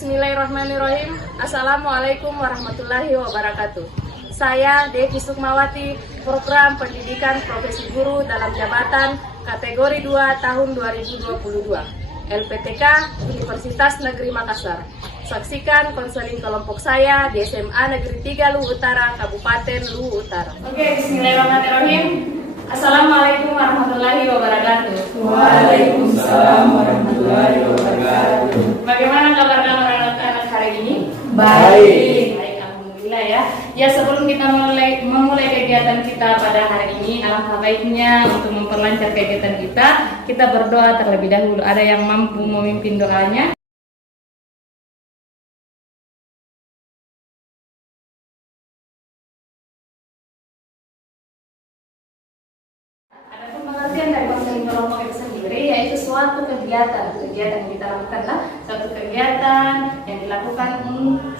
Bismillahirrahmanirrahim. Assalamualaikum warahmatullahi wabarakatuh. Saya Devi Sukmawati, Program Pendidikan Profesi Guru dalam Jabatan Kategori 2 tahun 2022, LPTK Universitas Negeri Makassar. Saksikan konseling kelompok saya di SMA Negeri 3 Luwu Utara, Kabupaten Luwu Utara. Oke, bismillahirrahmanirrahim. Assalamualaikum warahmatullahi wabarakatuh. Waalaikumsalam warahmatullahi wabarakatuh. Bagaimana kabar anak-anak hari ini? Baik. Baik, alhamdulillah ya. Ya, sebelum kita memulai kegiatan kita pada hari ini, alangkah baiknya untuk memperlancar kegiatan kita berdoa terlebih dahulu. Ada yang mampu memimpin doanya? Pengertian dari konseling kelompok itu sendiri yaitu suatu kegiatan yang kita lakukan suatu kegiatan yang dilakukan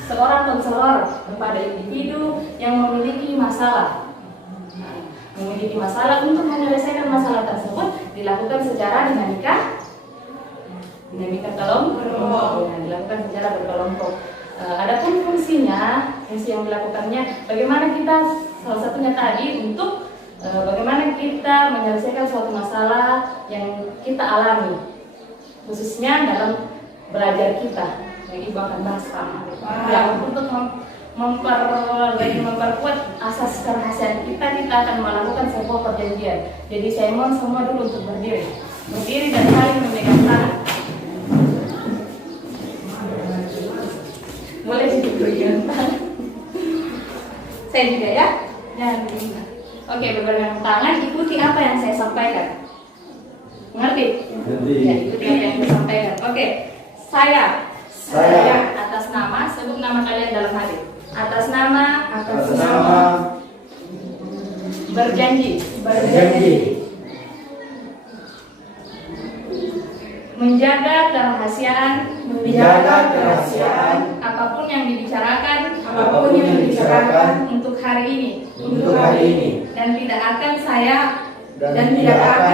seorang konselor kepada individu yang memiliki masalah. Untuk menyelesaikan masalah tersebut dilakukan secara dinamika kelompok. Dilakukan secara berkelompok. Adapun fungsi yang dilakukannya, bagaimana kita salah satunya tadi untuk bagaimana kita menyelesaikan suatu masalah yang kita alami, khususnya dalam belajar kita. Yang Ibu akan bahas untuk memperkuat asas kerahasiaan kita akan melakukan sebuah perjanjian. Jadi saya mohon semua dulu untuk berdiri dan saling memegang tangan. Boleh dipegang tangan. Saya juga ya. Oke, berpegangan tangan, ikuti apa yang saya sampaikan. Mengerti? Ya, ikuti apa yang saya sampaikan. Oke, saya atas nama, sebut nama kalian dalam hati. Atas nama berjanji menjaga kerahasiaan apapun yang dibicarakan untuk hari ini dan tidak akan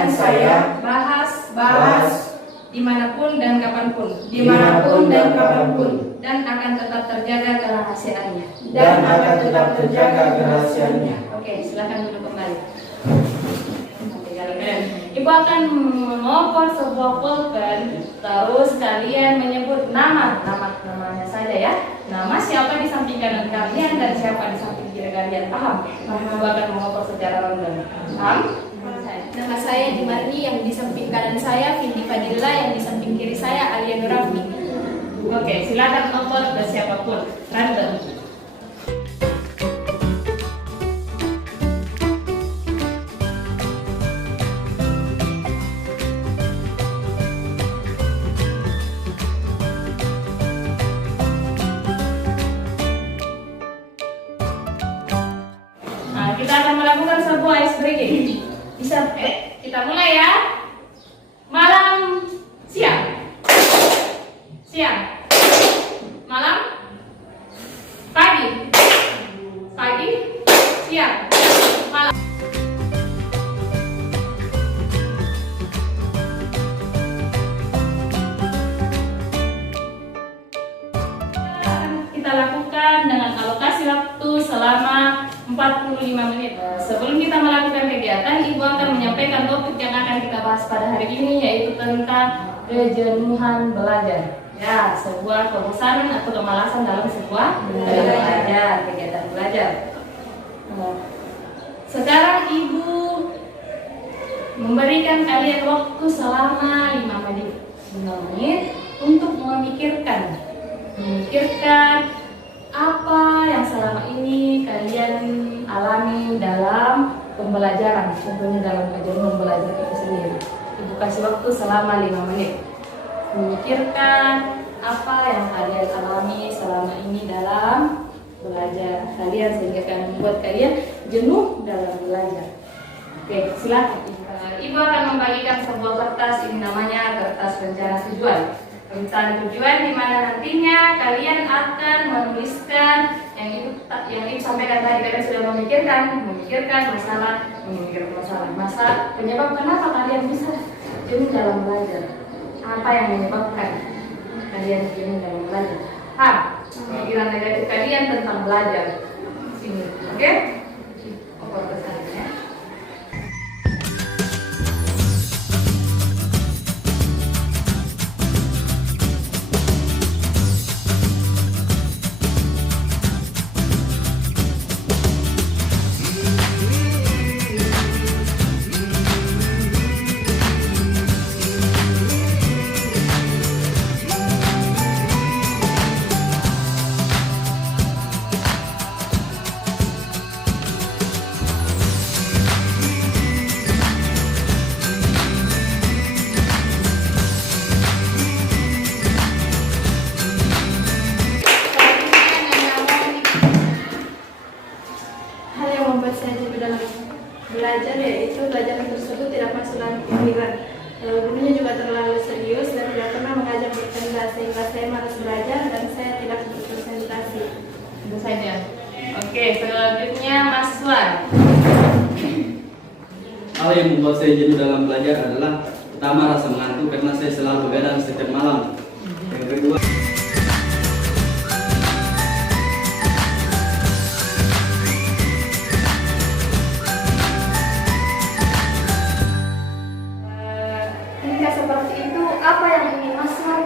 saya bahas dimanapun dan kapanpun dan akan tetap terjaga kerahasiaannya. Oke, silakan duduk kembali. Ibu akan mengoper sebuah pulpen, terus kalian menyebut namanya saja ya. Nama siapa di samping kanan kalian dan siapa di samping kiri kalian, paham? Ibu akan mengoper secara random. Paham? Nama saya Dimarni, yang di samping kanan saya Vindi Fadila, yang di samping kiri saya Alia Nurafi. Oke, silakan oper ke siapapun, random. Kita akan melakukan sebuah ice breaking. Kita mulai ya. Malam, siang, malam, pagi, siang, malam. Kita lakukan dengan alokasi waktu selama 45 menit. Sebelum kita melakukan kegiatan, Ibu akan menyampaikan topik yang akan kita bahas pada hari ini, yaitu tentang kejenuhan belajar. Ya, sebuah kebosanan atau kemalasan dalam sebuah kegiatan belajar. Sekarang Ibu memberikan kalian waktu selama 5 menit untuk memikirkan apa yang selama ini kalian alami dalam pembelajaran, tentunya dalam kejenuhan belajar itu sendiri. Ibu kasih waktu selama 5 menit memikirkan apa yang kalian alami selama ini dalam belajar kalian, sehingga akan membuat kalian jenuh dalam belajar. Oke, silakan. Ibu akan membagikan sebuah kertas, ini namanya kertas rencana tujuan. Rencana tujuan di mana nantinya kalian akan menuliskan yang Ibu sampaikan tadi. Kalian sudah memikirkan masalah penyebab kenapa kalian bisa jenuh dalam belajar. Apa yang menyebabkan kalian jenuh dalam belajar? kalian tentang belajar. Ini, oke? Oke, pesannya. Hal yang membuat saya jenuh dalam belajar yaitu pelajaran tersebut tidak masuk dalam pikiran. Gurunya juga terlalu serius dan tidak pernah mengajak bercanda sehingga saya malas belajar dan saya tidak berkonsentrasi. Itu saja. Oke, selanjutnya Mas Wan. Hal yang membuat saya jenuh dalam belajar adalah pertama rasa mengantuk karena saya selalu begadang setiap malam. Yang kedua, Ketika seperti itu, apa yang ingin Mas Wan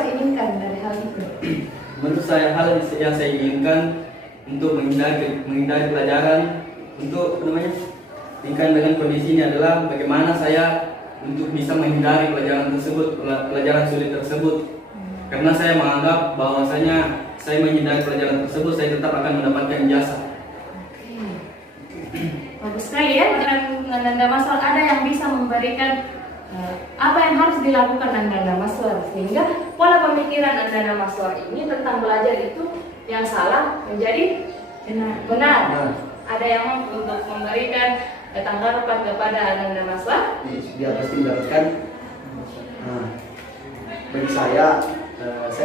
inginkan dari hal itu? menurut saya hal yang saya inginkan untuk menghindari pelajaran, untuk tingkat dengan kondisi ini adalah bagaimana saya untuk bisa menghindari pelajaran tersebut, pelajaran sulit tersebut. Karena saya menganggap bahwasanya saya menghindari pelajaran tersebut, saya tetap akan mendapatkan jasa. Bagus sekali ya, Nanda Mas Wan ada yang bisa memberikan apa yang harus dilakukan Nanda Mas Wan, sehingga pola pemikiran Nanda Mas Wan ini tentang belajar itu yang salah menjadi benar. Ada yang untuk memberikan tanggapan kepada Nanda Mas Wan? Dia pasti mendapatkan. Nah, bagi saya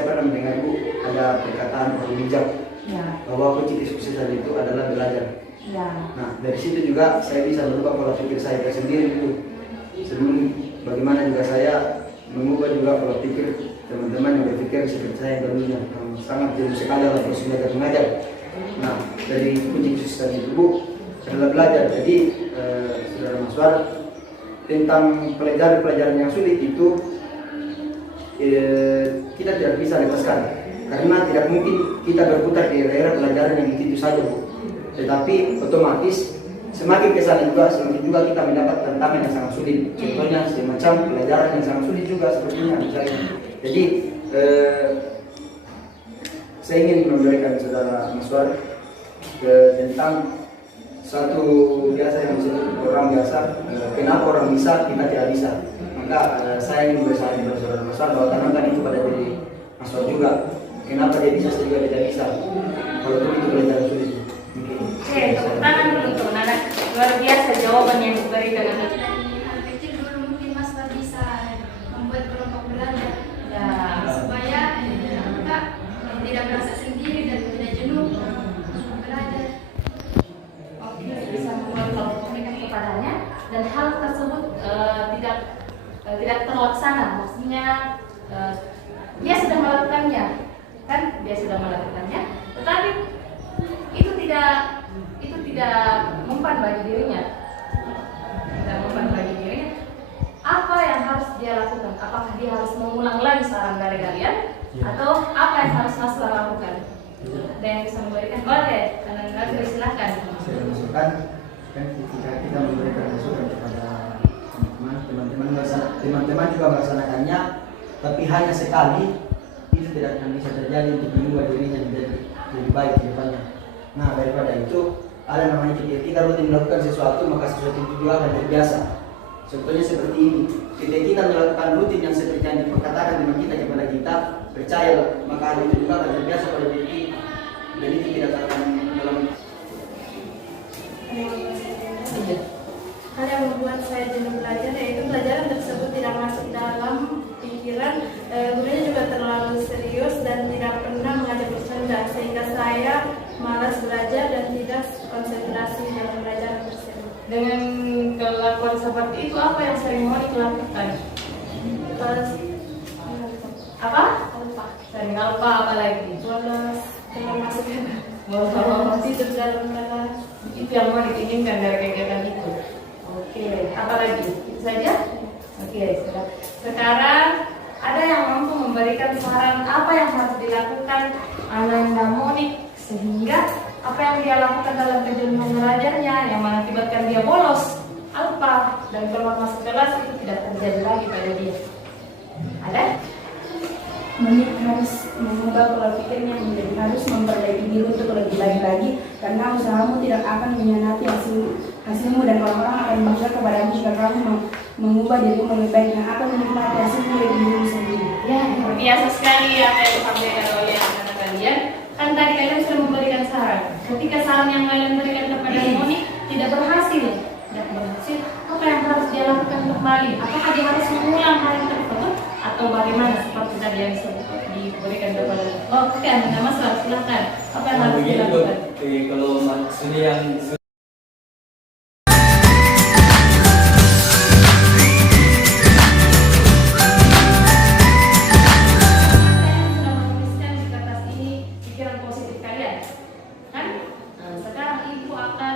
pernah mendengar Bu ada perkataan orang bijak Ya. bahwa kunci kesuksesan itu adalah belajar. Ya. Nah, dari situ juga saya bisa merubah pola pikir saya tersendiri dulu. Sebelum bagaimana juga saya mengubah juga pola pikir teman-teman yang berpikir seperti saya dulunya, yang sangat jauh sekali dalam proses belajar mengajar. Nah, dari kunci kesuksesan itu Bu adalah belajar. Jadi saudara Mas Wan, tentang pelajaran yang sulit itu kita tidak bisa lepaskan, karena tidak mungkin kita berputar di daerah pelajaran yang itu saja Bu. Tetapi otomatis semakin kesana juga semakin juga kita mendapat tantangan yang sangat sulit. Contohnya semacam pelajaran yang sangat sulit juga sepertinya misalnya. Jadi saya ingin memberikan saudara Mas Wan tentang satu biasa yang disebut orang biasa, kenapa orang bisa kita tidak bisa. Maka saya ingin bersama dengan saudara Mas Wan bahwa tanamkan itu pada diri Mas Wan juga. Kenapa dia bisa, saya juga tidak bisa. Kalau itu pelajaran sulit. Oke, tepuk tangan dulu untuk Nana. Luar biasa jawaban yang diberikan Nana. Dari hal kecil dulu mungkin Mas Wan bisa membuat kelompok belajar Ya. supaya kita tidak merasa sendiri dan tidak jenuh belajar. Oke, bisa membuat kelompok komunikasi kepadanya dan hal tersebut tidak terlaksana. Maksudnya dia sudah melakukannya, kan? Dia sudah melakukannya, tetapi itu tidak mempan bagi dirinya. Tidak mempan bagi dirinya. Apa yang harus dia lakukan? Apakah dia harus mengulang lagi saran dari kalian? Atau apa yang harus Mas Wan lakukan? Ada yang bisa memberikan? Boleh, Anda silakan. Saya masukkan kan ketika kita memberikan masukan kepada teman-teman juga melaksanakannya, tapi hanya sekali, itu tidak akan bisa terjadi untuk mengubah dirinya menjadi lebih baik ke depannya. Nah, daripada itu ada namanya kita rutin melakukan sesuatu, maka sesuatu itu juga akan terbiasa. Contohnya seperti ini, ketika kita melakukan rutin yang seperti yang dikatakan teman kita kepada kita, percayalah, maka hal itu juga akan terbiasa pada diri kita. Dan itu tidak akan dalam. Hal yang membuat saya jenuh belajar yaitu pelajaran tersebut tidak masuk dalam pikiran. Gurunya juga terlalu serius dan tidak pernah mengajak bercanda sehingga saya malas belajar dan tidak konsentrasi dalam belajar tersebut. Dengan kelakuan seperti itu, apa yang sering mau dilakukan? Terus Apa? lupa, Sering lupa apa lagi? bolos, Kalau masuk Wow. tidur dalam kelas. Itu yang mau diinginkan dari kegiatan itu. Oke, apa lagi? Itu saja? Oke, sudah. Sekarang ada yang mampu memberikan saran apa yang harus dilakukan Ananda Monik sehingga apa yang dia lakukan dalam kegiatan belajarnya yang mengakibatkan dia bolos apa dan keluar masuk kelas itu tidak terjadi lagi pada dia. Ada? Monik harus mengubah pola pikirnya menjadi harus memperbaiki diri untuk lebih baik lagi karena usahamu tidak akan mengkhianati hasilmu dan orang-orang akan berusaha kepadamu jika kamu mengubah dirimu lebih baik dan akan menikmati hasilmu dari dirimu sendiri. Ya, biasa sekali apa yang disampaikan oleh anak kalian. Kan tadi kalian sudah memberikan saran. Ketika saran yang kalian berikan kepada Monik tidak berhasil, apa yang harus dia lakukan kembali? Apakah dia harus mengulang hal yang tersebut atau bagaimana seperti tadi yang diberikan kepada? Oh, oke, Anda masalah silakan. Apa yang harus dilakukan? Kalau maksudnya yang Kalian sudah menuliskan di kertas ini pikiran positif kalian, kan? Nah, sekarang ibu akan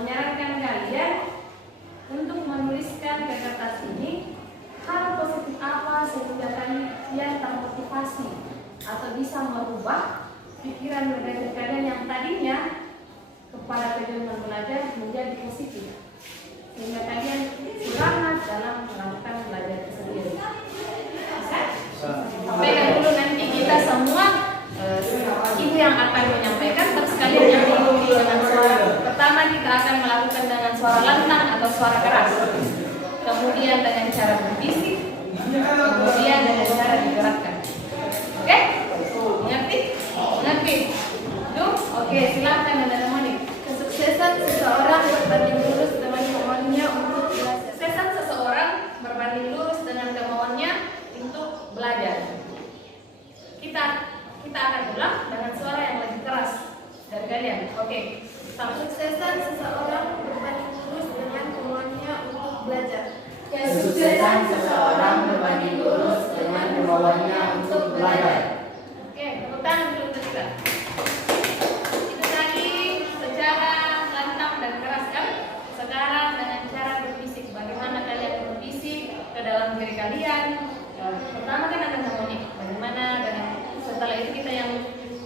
menyarankan kalian untuk menuliskan ke kertas ini hal positif apa sehingga kalian termotivasi atau bisa merubah pikiran negatif kalian yang tadinya kepada kegiatan belajar menjadi positif sehingga kalian semangat dalam melakukan belajar tersebut. Bisa? Sampaikan dulu nanti kita semua ibu yang akan menyampaikan terus kalian yang mengikuti dengan suara. Pertama kita akan melakukan dengan suara lantang atau suara keras. Kemudian dengan cara berbisik, kemudian dengan cara digerakkan. Oke? Mengerti? Mengerti? Tuh? Oke, silakan Anda Monik. Kesuksesan seseorang berbanding lurus dengan kemauannya untuk belajar. Kesuksesan seseorang berbanding lurus dengan kemauannya untuk belajar. Kita akan ulang dengan suara yang lebih keras dari kalian. Oke. Kesuksesan seseorang berbanding lurus dengan kemauannya untuk belajar. Kesuksesan seseorang berbanding lurus dengan kemauannya untuk belajar. Oke, tepuk tangan dulu untuk kita. Itu tadi secara lantang dan keras kan? Sekarang dengan cara berbisik. Bagaimana kalian berbisik ke dalam diri kalian? Pertama kan Anda Monik. Bagaimana dengan setelah itu kita yang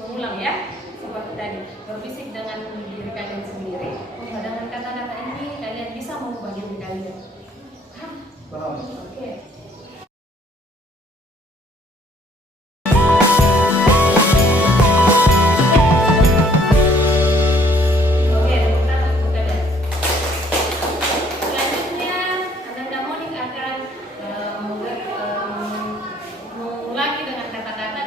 mengulang ya? Seperti tadi berbisik dengan diri kalian sendiri. Dengan kata-kata ini kalian bisa mengubah diri kalian. Paham? Oke. Oke, kita buka deh. Selanjutnya, Ananda Monik akan mengulangi dengan kata-kata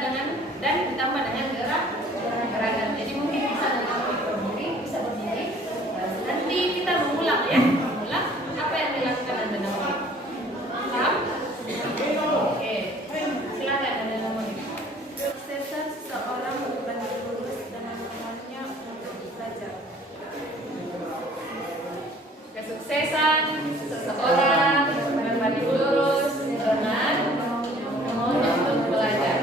dan ditambah dengan gerakan. Jadi mungkin bisa dengan berdiri, bisa berdiri. Nanti kita mengulang ya, mengulang apa yang dilakukan Ananda Monik. Paham? Oke, silakan Ananda Monik. Kesuksesan seseorang berbanding lurus dengan kemauannya untuk belajar. Kesuksesan seseorang berbanding lurus dengan kemauannya untuk belajar.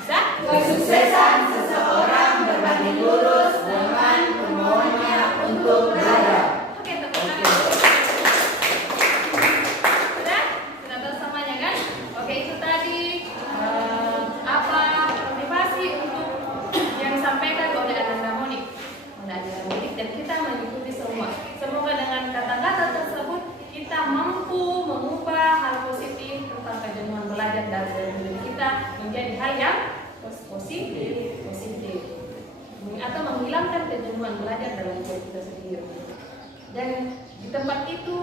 Bisa? Kesuksesan seseorang berbanding lurus dengan kemauannya untuk belajar. Oke, tepuk tangan. Sudah? Sudah tahu semuanya kan? Oke, itu tadi apa motivasi untuk yang disampaikan oleh Ananda Monik. Dan kita mengikuti semua. Semoga dengan kata-kata tersebut kita mampu mengubah hal positif tentang kejenuhan belajar dari diri kita menjadi hal yang positif atau menghilangkan kejenuhan belajar dalam diri kita sendiri. Dan di tempat itu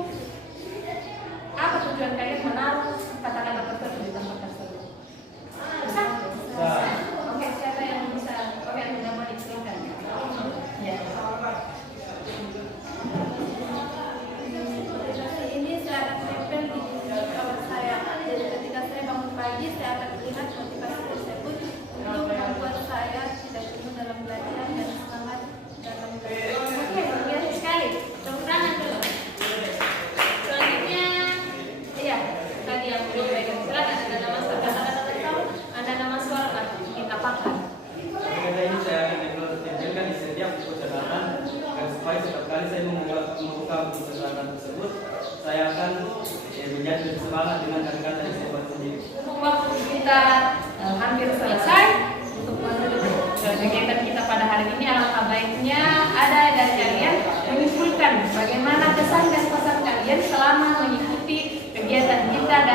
apa tujuan kalian menaruh kata-kata tersebut di tempat tersebut? Bisa? Oke, siapa yang bisa? Oke, Anda mau silakan. Ya. Ini saya akan tempel di kamar saya. Jadi ketika saya bangun pagi, saya akan lihat motivasi tersebut untuk membuat saya tidak jenuh dalam belajar dan semangat dalam belajar. Oke, luar biasa sekali. Tepuk tangan dulu.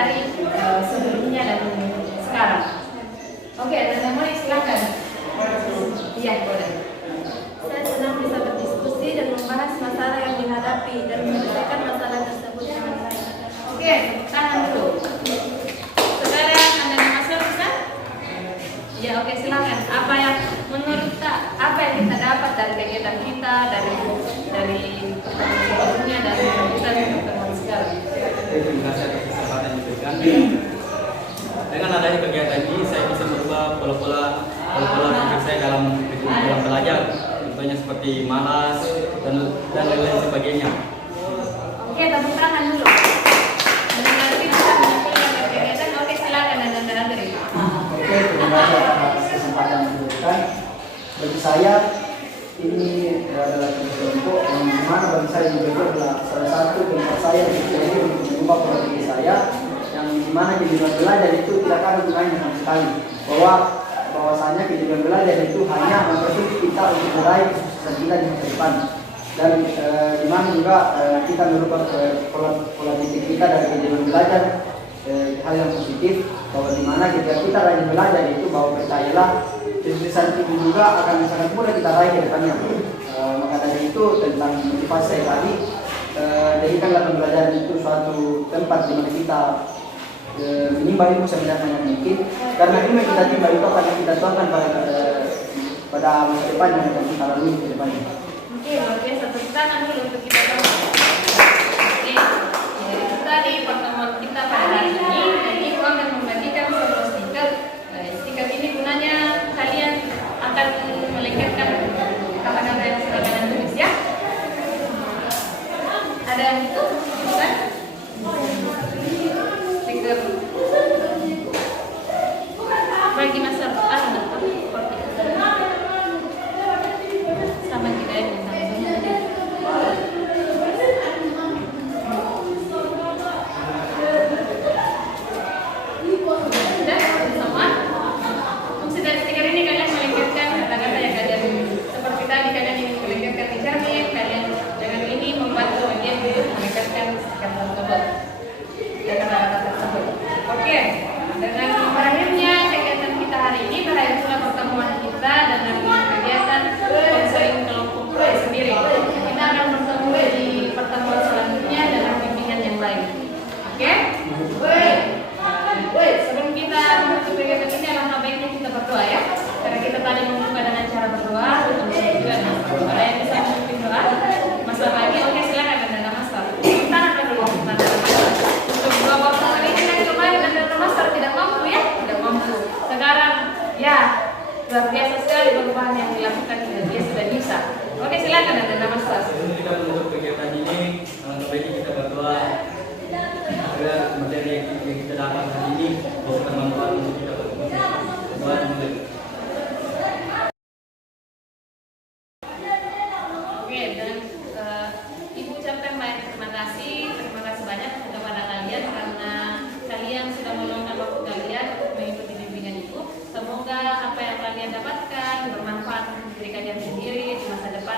dari sebelumnya dan sekarang. Oke, Nana mulai silakan. Iya, boleh. Saya senang bisa berdiskusi dan membahas masalah yang dihadapi dan menyelesaikan masalah tersebut dengan baik. Oke, tahan dulu. Sekarang Anda masuk bisa? Ya, oke, silakan. Apa yang menurut apa yang kita dapat dari kegiatan kita, dari pertemuan sebelumnya dan kita pertemuan sekarang? Terima kasih atas kesempatan yang diberikan. Dengan adanya kegiatan ini, saya bisa merubah pola-pola pikir saya dalam belajar. Contohnya seperti malas dan lain-lain sebagainya. Oke, tepuk tangan dulu. Nanti bisa menyimpulkan kegiatan. Oke, silakan Anda Andri. Oke, terima kasih atas kesempatan yang diberikan. Bagi saya ini adalah kelompok yang dimana bagi saya juga itu adalah salah satu tempat saya untuk mengubah pola pikir saya, yang dimana kehidupan belajar itu tidak ada gunanya sama sekali. Bahwasanya kehidupan belajar itu hanya mempersulit kita untuk meraih kesuksesan kita di masa depan, dan dimana juga kita merubah pola pikir kita dari kehidupan belajar hal yang positif, bahwa dimana ketika kita rajin belajar itu bahwa percayalah kesuksesan itu juga akan sangat mudah kita raih ke depannya. Maka dari itu tentang motivasi saya tadi, jadikanlah pembelajaran itu suatu tempat di mana kita menimba ilmu sebanyak mungkin, karena ilmu yang kita timba itu akan kita tuangkan pada masa depan yang akan kita lalui ke depannya. Oke, luar biasa. Tepuk tangan dulu untuk kita semua. Oke, jadi kita di pertemuan kita pada hari ini, jadi aku akan membagikan sebuah stiker. Stiker ini gunanya kalian akan melengkapkan kata-kata yang sudah kalian tulis ya. Ada yang itu? Bukan? Stiker bagi masa sama kita yang luar biasa sekali perubahan yang dilakukan dia sudah bisa. Oke, silakan Anda Master. Sebelum kita menutup kegiatan ini, sebaiknya kita berdoa agar materi yang kita dapat hari ini bisa bermanfaat untuk kita berdoa dulu. Oke, dan Ibu ucapkan banyak terima kasih banyak kepada kalian karena kalian sudah meluangkan waktu kalian untuk mengikuti bimbingan Ibu. Semoga apa yang kalian dapatkan bermanfaat untuk diri kalian sendiri di masa depan